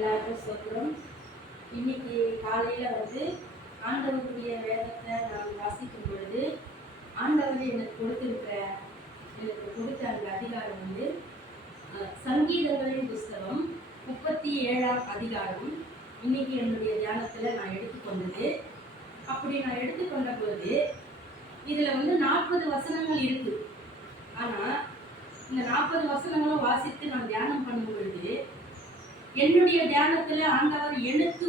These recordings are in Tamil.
எல்லாருக்கும் சொல்கிறோம். இன்னைக்கு காலையில் ஆண்டவருடைய வேதத்தை நான் வாசிக்கும் பொழுது ஆண்டவர் எனக்கு கொடுத்த அந்த அதிகாரம் சங்கீதங்களின் புஸ்தகம் 37ஆம் அதிகாரம். இன்னைக்கு என்னுடைய தியானத்தில் நான் எடுத்துக்கொண்டது. அப்படி நான் எடுத்துக்கொண்ட போது இதில் 40 வசனங்கள் இருக்கு. ஆனால் இந்த 40 வசனங்களும் வாசித்து நான் தியானம் பண்ணும் பொழுது என்னுடைய தியானத்தில் ஆண்டவர் எனக்கு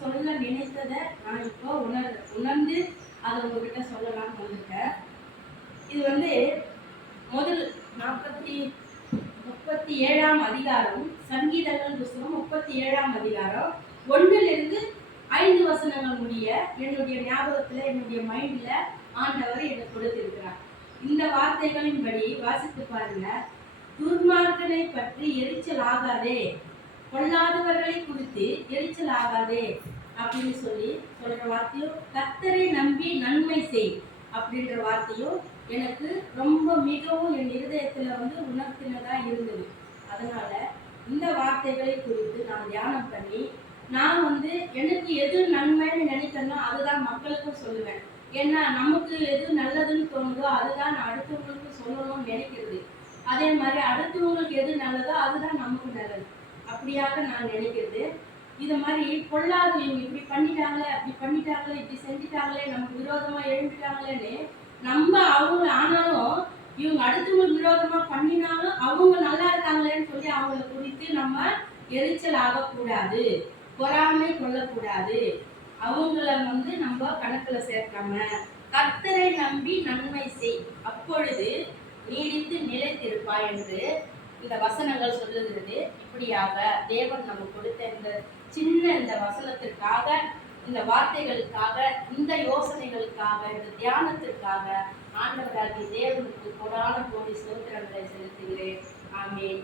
சொல்ல நினைத்ததை நான் இப்போ உணர்ந்து அதை உங்ககிட்ட சொல்லலாம்னு வந்துட்டேன். இது முதல் 37ஆம் அதிகாரம், சங்கீதங்கள் புஸ்தகம் 37ஆம் அதிகாரம் 1லிருந்து 5 வசனங்கள் முடிய என்னுடைய ஞாபகத்தில், என்னுடைய மைண்ட்ல ஆண்டவர் எனக்கு கொடுத்திருக்கிறார். இந்த வார்த்தைகளின்படி வாசித்து பாருங்க. துர்மார்க்கனை பற்றி எரிச்சல் ஆகாதே, கொள்ளாதவர்களை குறித்து எரிச்சல் ஆகாதே அப்படின்னு சொல்ற வார்த்தையும், கர்த்தரை நம்பி நன்மை செய் அப்படின்ற வார்த்தையும் எனக்கு ரொம்ப மிகவும் என் இருதயத்துல உணர்த்தினதா இருந்தது. அதனால இந்த வார்த்தைகளை குறித்து நான் தியானம் பண்ணி நான் எனக்கு எது நன்மைன்னு நினைக்கிறேனோ அதுதான் மக்களுக்கும் சொல்லுவேன். ஏன்னா நமக்கு எது நல்லதுன்னு தோணுதோ அதுதான் நான் அடுத்தவங்களுக்கு சொல்லணும்னு நினைக்கிறது. அதே மாதிரி அடுத்தவங்களுக்கு எது நல்லதோ அதுதான் நமக்கு நல்லது, அப்படியாக நான் நினைக்கிறது. இது மாதிரி பொல்லாத இவங்க இப்படி பண்ணிட்டாங்களே, அப்படி பண்ணிட்டாங்களே, இப்படி செஞ்சுட்டாங்களே, நமக்கு விரோதமா எழுந்துட்டாங்களேன்னு அவங்க ஆனாலும் இவங்க அடுத்தவங்களுக்கு விரோதமா பண்ணினாலும் அவங்க நல்லா இருக்காங்களேன்னு சொல்லி அவங்கள குறித்து நம்ம எரிச்சல் ஆகக்கூடாது, பொறாமை கொள்ளக்கூடாது. அவங்கள நம்ம கணக்குல சேர்க்காம கர்த்தரை நம்பி நன்மை செய், அப்பொழுது நீடித்து நிலைத்திருப்பாய் என்று இந்த வசனங்கள் சொல்லுகிறது. இப்படியாக தேவன் நமக்கு கொடுத்த இந்த வசனத்திற்காக, இந்த வார்த்தைகளுக்காக, இந்த யோசனைகளுக்காக, இந்த தியானத்திற்காக ஆண்டவராகிய தேவனுக்கு கோடான கோடி ஸ்தோத்திரங்களை செலுத்துகிறேன். ஆமென்.